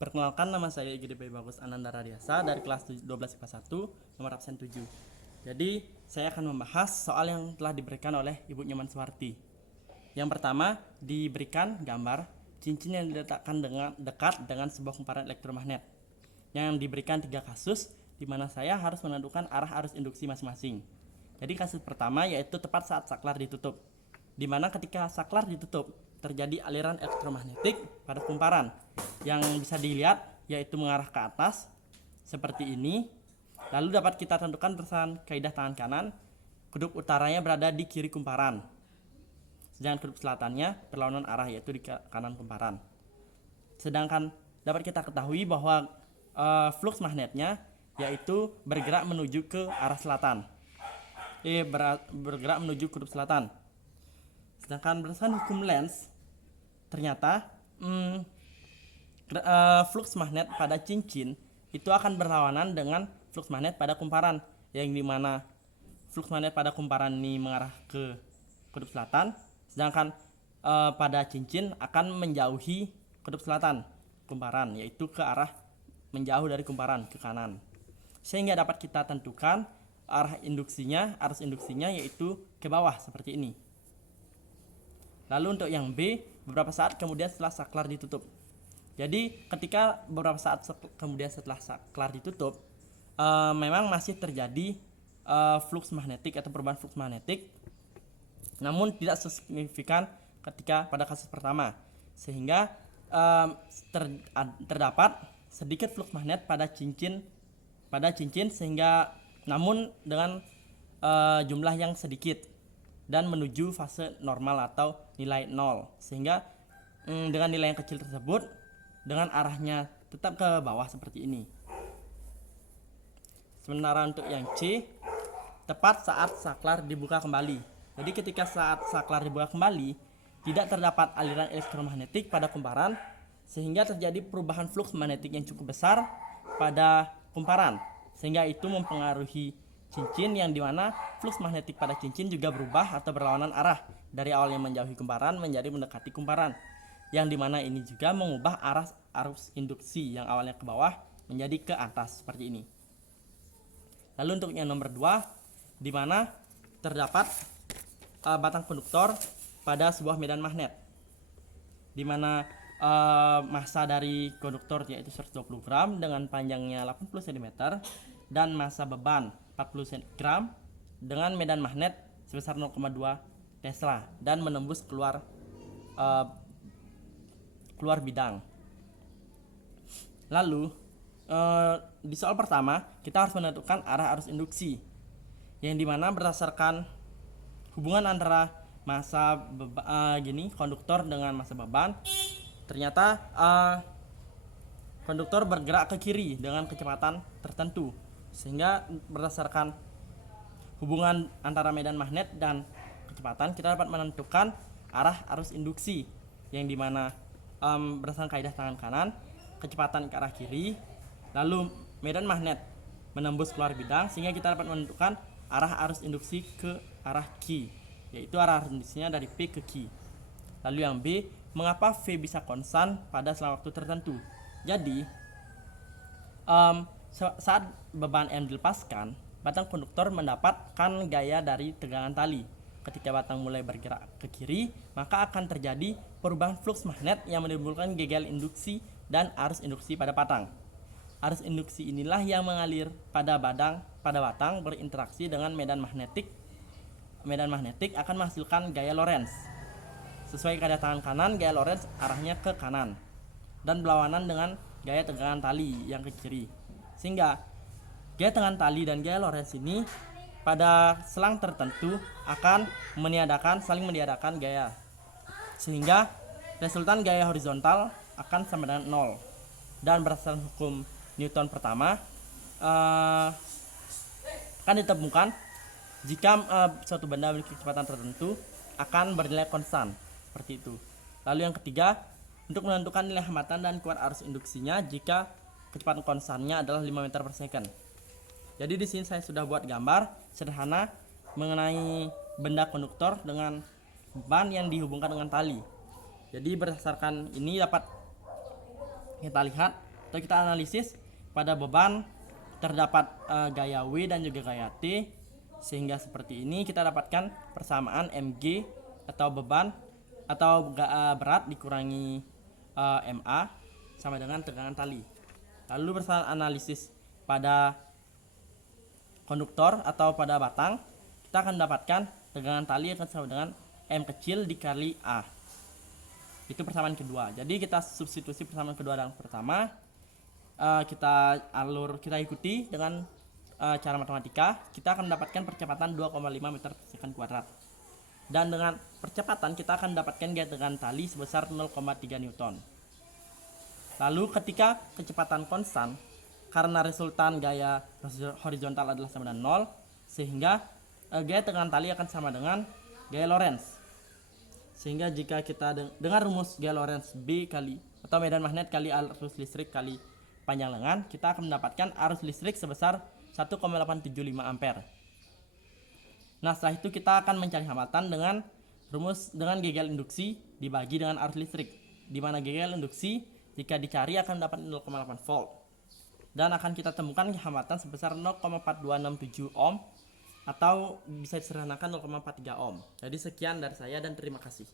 Perkenalkan, nama saya IGDP Bagus Ananda Radiasa dari kelas 12 IPA 1, nomor absen 7. Jadi, saya akan membahas soal yang telah diberikan oleh Ibu Nyoman Suharti. Yang pertama, diberikan gambar cincin yang diletakkan dekat dengan sebuah kumparan elektromagnet. Yang diberikan 3 kasus, di mana saya harus menentukan arah arus induksi masing-masing. Jadi, kasus pertama yaitu tepat saat saklar ditutup, di mana ketika saklar ditutup, terjadi aliran elektromagnetik pada kumparan yang bisa dilihat yaitu mengarah ke atas seperti ini. Lalu dapat kita tentukan berdasarkan kaidah tangan kanan, kutub utaranya berada di kiri kumparan, sedangkan kutub selatannya berlawanan arah yaitu di kanan kumparan. Sedangkan dapat kita ketahui bahwa flux magnetnya yaitu bergerak menuju ke arah selatan, bergerak menuju kutub selatan. Sedangkan berdasarkan hukum Lenz, ternyata flux magnet pada cincin itu akan berlawanan dengan flux magnet pada kumparan, yang dimana flux magnet pada kumparan ini mengarah ke kutub selatan, sedangkan pada cincin akan menjauhi kutub selatan kumparan, yaitu ke arah menjauh dari kumparan ke kanan, sehingga dapat kita tentukan arus induksinya yaitu ke bawah seperti ini. Lalu untuk yang B, beberapa saat kemudian setelah saklar ditutup. Jadi ketika beberapa saat kemudian setelah saklar ditutup, memang masih terjadi flux magnetik atau perubahan flux magnetik, namun tidak sesignifikan ketika pada kasus pertama, sehingga terdapat sedikit flux magnet pada cincin sehingga namun dengan jumlah yang sedikit dan menuju fase normal atau nilai 0, sehingga dengan nilai yang kecil tersebut dengan arahnya tetap ke bawah seperti ini. Sementara untuk yang C, tepat saat saklar dibuka kembali. Jadi ketika saat saklar dibuka kembali, tidak terdapat aliran elektromagnetik pada kumparan, sehingga terjadi perubahan flux magnetik yang cukup besar pada kumparan, sehingga itu mempengaruhi cincin, yang dimana flux magnetik pada cincin juga berubah atau berlawanan arah dari awalnya menjauhi kumparan menjadi mendekati kumparan, yang dimana ini juga mengubah arah arus induksi yang awalnya ke bawah menjadi ke atas seperti ini. Lalu untuk yang nomor 2, di mana terdapat batang konduktor pada sebuah medan magnet, di mana massa dari konduktor yaitu 120 gram dengan panjangnya 80 cm dan massa beban 40 gram dengan medan magnet sebesar 0,2 Tesla dan menembus keluar bidang. Lalu di soal pertama kita harus menentukan arah arus induksi, yang dimana berdasarkan hubungan antara massa konduktor dengan massa beban, ternyata konduktor bergerak ke kiri dengan kecepatan tertentu, sehingga berdasarkan hubungan antara medan magnet dan kecepatan kita dapat menentukan arah arus induksi, yang dimana berdasarkan kaidah tangan kanan, kecepatan ke arah kiri, lalu medan magnet menembus keluar bidang, sehingga kita dapat menentukan arah arus induksi ke arah Q, yaitu arah arus induksinya dari P ke Q. Lalu yang B, mengapa V bisa konstan pada selang waktu tertentu? Jadi saat beban M dilepaskan, batang konduktor mendapatkan gaya dari tegangan tali. Ketika batang mulai bergerak ke kiri, maka akan terjadi perubahan flux magnet yang menimbulkan gegal induksi dan arus induksi pada batang. Arus induksi inilah yang mengalir pada batang berinteraksi dengan medan magnetik. Medan magnetik akan menghasilkan gaya Lorentz. Sesuai kaidah tangan kanan, gaya Lorentz arahnya ke kanan dan berlawanan dengan gaya tegangan tali yang ke kiri, sehingga gaya tegangan tali dan gaya Lorentz ini pada selang tertentu akan saling meniadakan gaya, sehingga resultan gaya horizontal akan sama dengan 0. Dan berdasarkan hukum Newton pertama akan ditemukan jika suatu benda memiliki kecepatan tertentu akan bernilai konstan seperti itu. Lalu yang ketiga, untuk menentukan nilai hambatan dan keluar arus induksinya jika kecepatan konstannya adalah 5 meter per second. Jadi di sini saya sudah buat gambar sederhana mengenai benda konduktor dengan ban yang dihubungkan dengan tali. Jadi berdasarkan ini dapat kita lihat atau kita analisis pada beban terdapat gaya W dan juga gaya T, sehingga seperti ini kita dapatkan persamaan mg atau beban atau berat dikurangi ma sama dengan tegangan tali. Lalu berdasarkan analisis pada konduktor atau pada batang, kita akan mendapatkan tegangan tali akan sama dengan M kecil dikali A. Itu persamaan kedua. Jadi kita substitusi persamaan kedua dan pertama, kita ikuti dengan cara matematika. Kita akan mendapatkan percepatan 2,5 meter per second kuadrat. Dan dengan percepatan kita akan mendapatkan gaya tegangan tali sebesar 0,3 Newton. Lalu ketika kecepatan konstan, karena resultan gaya horizontal adalah sama dengan 0, sehingga gaya tegangan tali akan sama dengan gaya Lorentz. Sehingga jika kita dengan rumus gaya Lorentz B kali atau medan magnet kali arus listrik kali panjang lengan, kita akan mendapatkan arus listrik sebesar 1,875 ampere. Nah, setelah itu kita akan mencari hambatan dengan rumus dengan GGL induksi dibagi dengan arus listrik, di mana GGL induksi jika dicari akan dapat 0,8 volt. Dan akan kita temukan hambatan sebesar 0,4267 ohm atau bisa disederhanakan 0,43 ohm. Jadi sekian dari saya dan terima kasih.